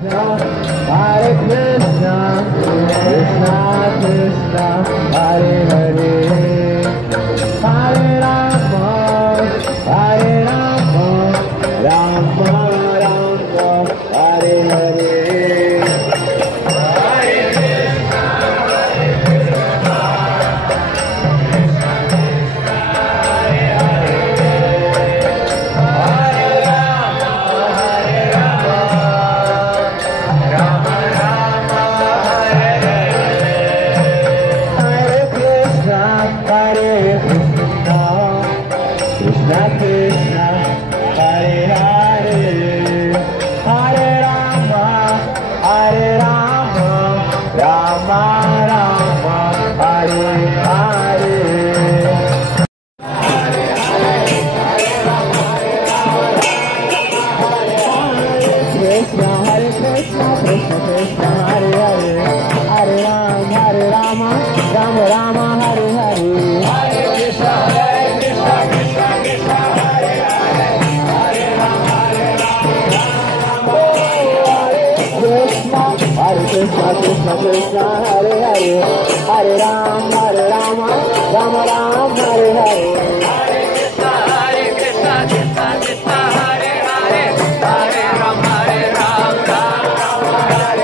Hare Krishna, Krishna Krishna, Hare Hare, Hare Rama, Hare Rama, Rama Rama, Hare Hare. Krishna Krishna, Hare Hare, Hare Rama, Hare Rama, Rama Rama, Hare Hare. Krishna Hare Krishna, Krishna Krishna, Hare Hare, Hare Rama, Rama Rama, Hare Hare. Hare Krishna, Krishna Krishna, Hare Hare, Hare Rama, Krishna Krishna, Hare Hare, Hare Rama, Rama Rama, Hare Hare. Hare Krishna, Krishna Krishna, Hare Hare, Hare Rama, Rama Hare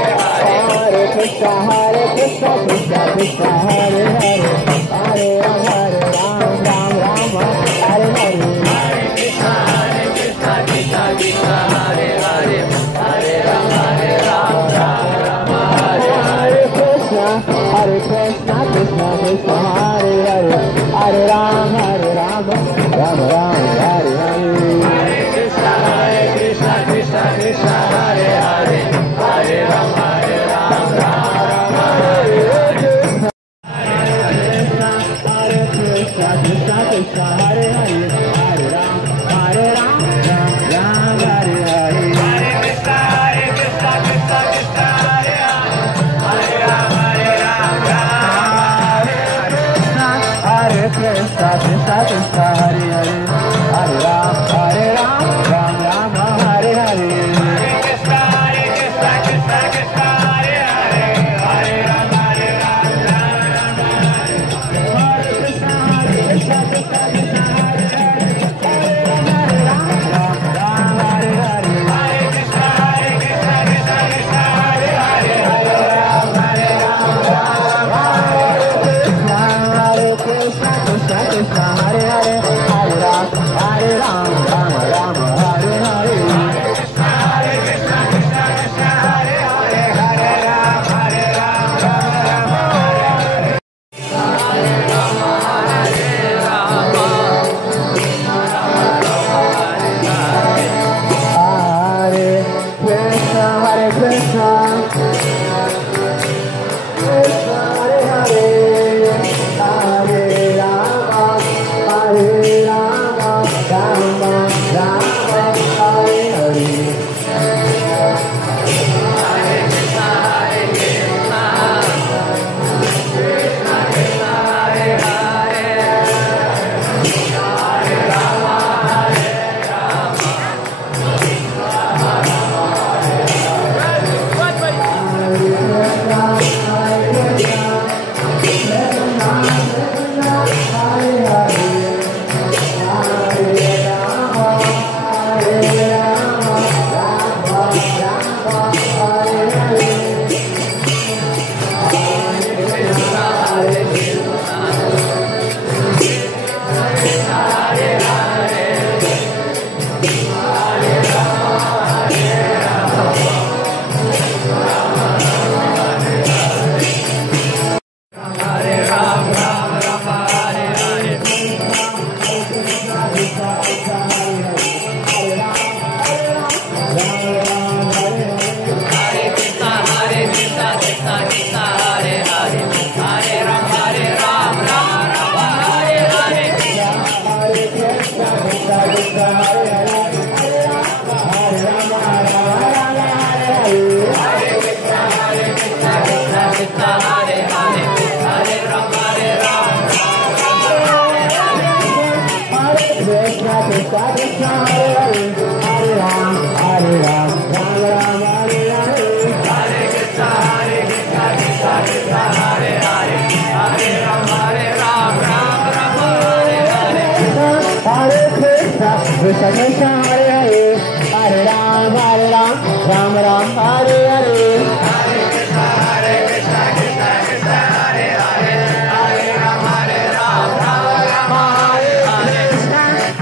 Hare. Hare Krishna, Krishna Krishna, Hare Hare, Hare Rama, Rama Hare Hare. Hare Krishna, Krishna Krishna, Hare Hare, Hare Rama, Rama Hare Hare. Hare Krishna, Krishna Krishna, Hare Hare, Hare Rama, Rama Hare Hare. Hare Krishna, Krishna Krishna, Hare Hare, Hare Rama, Rama Hare Hare. Hare Krishna, Krishna Krishna, Hare Hare, Hare Rama, Rama Hare Hare. Hare Krishna, Krishna Krishna, Hare Hare, Hare Rama, Rama Hare Krishna, Krishna Krishna, Hare Hare, Hare Rama, Rama Hare Hare. Hare Krishna, Krishna Krishna, Hare Hare, Hare Rama, Hare Krishna, Krishna Krishna, Hare Hare, Hare Rama, Hare Hare. Hare Krishna, Krishna Hare Hare, Hare Rama, Hare Krishna, Krishna Krishna, Hare Hare, Hare Rama, Rama Hare Hare. Hare Krishna, Krishna Krishna, Hare Hare, Hare Rama, Rama Hare Hare. Hare Rama, Hare Rama, Hare Krishna, Hare Krishna, Krishna Hare Hare, Hare Rama, Hare Rama, Rama Rama Hare Hare. Hare Ram, Hare Ram, Ram Ram, Hare Hare. Krishna Krishna Hare Hare Hare Ram Ram Ram Hare Hare Hare Krishna Krishna Krishna Hare Hare Hare Ram Ram Hare Hare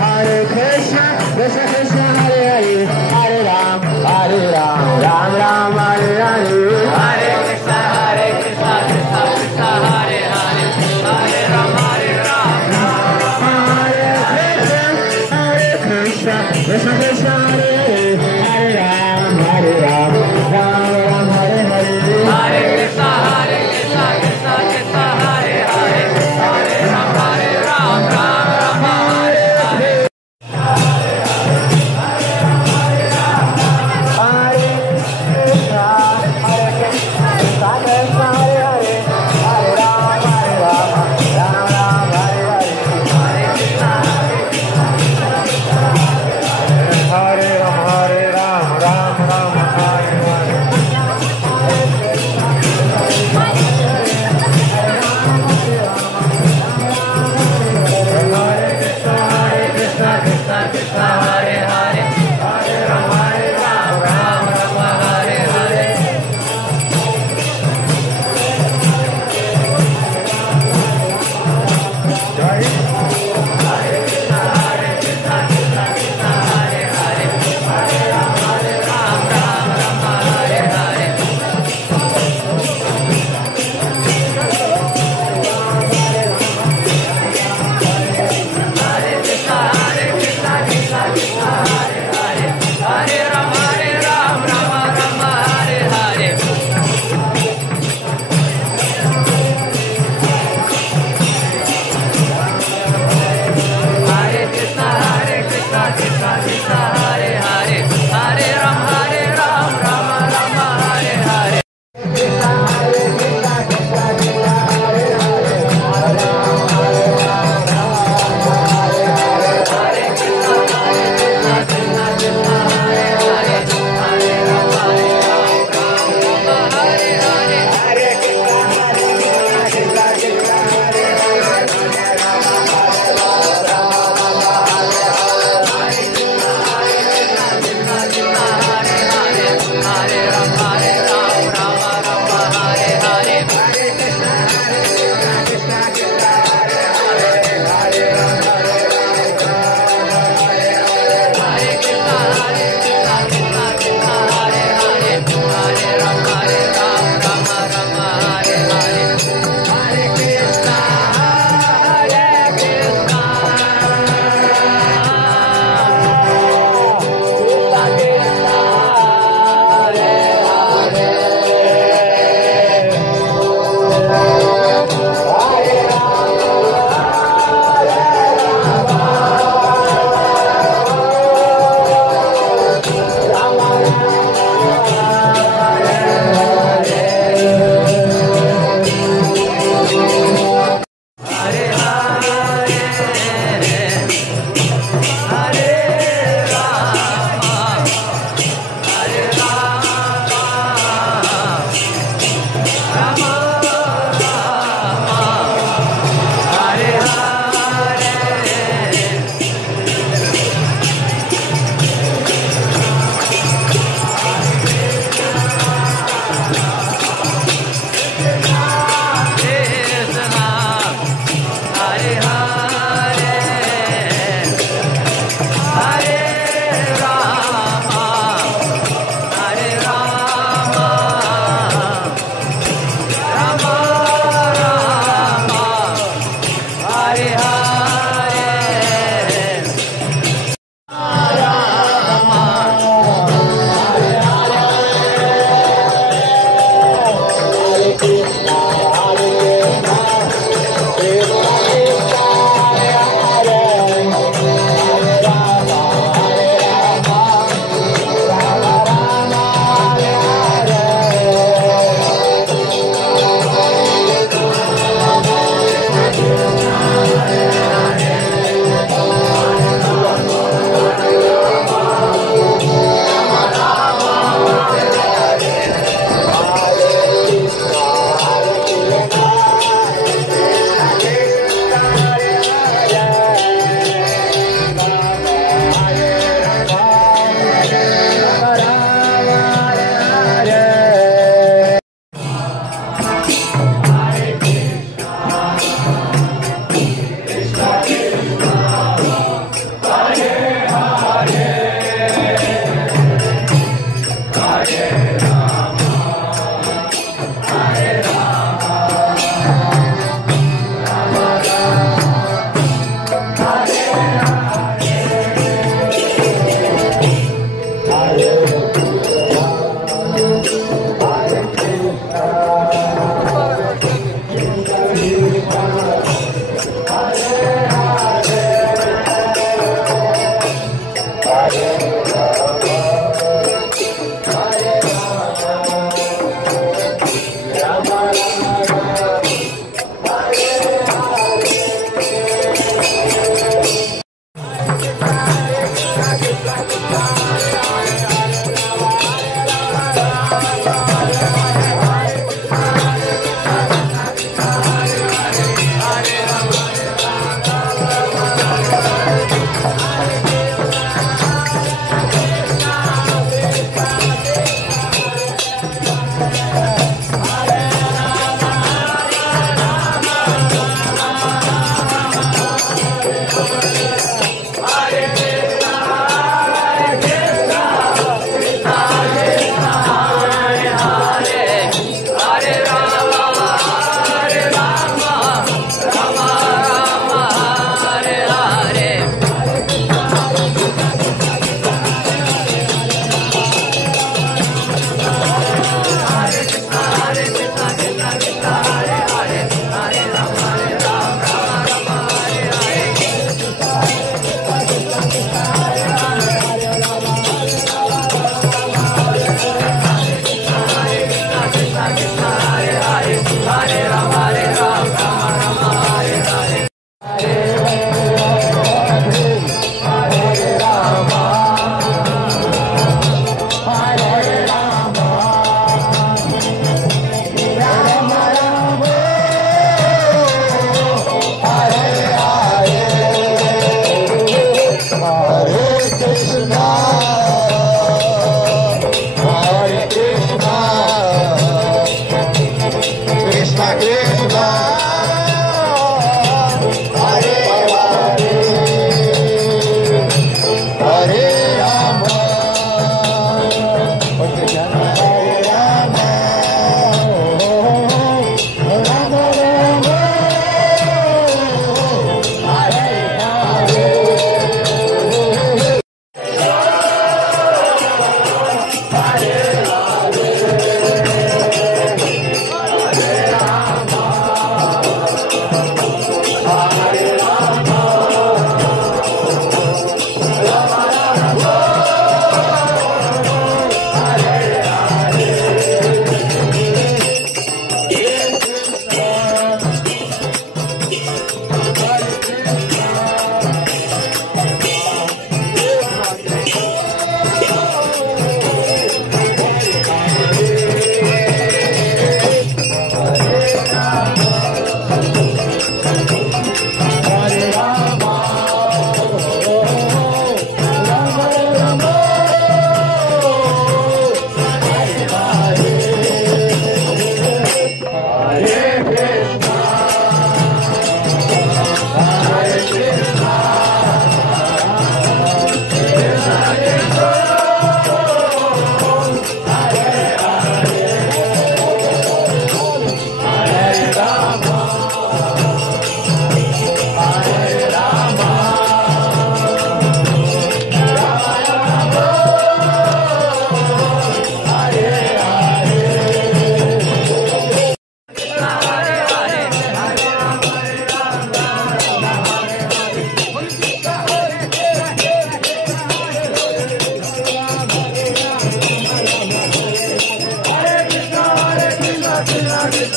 Hare Krishna Krishna Krishna Hare Hare Hare Ram Ram Ram Hare Hare Hare Krishna Krishna Krishna Hare Hare Hare Ram Hare Krishna Krishna Krishna Hare Hare Hare Ram Ram Ram Hare Hare Hare Krishna Krishna Krishna Hare Hare Hare Ram Ram Hare Hare Hare Krishna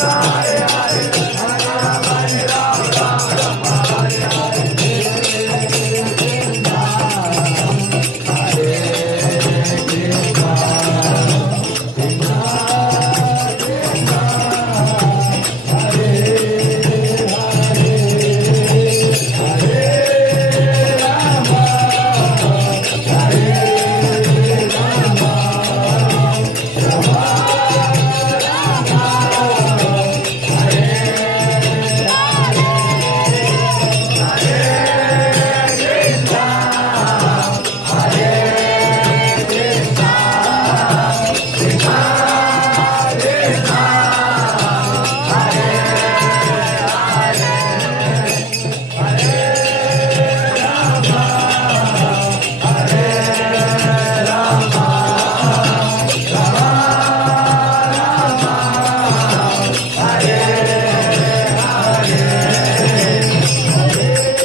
Hare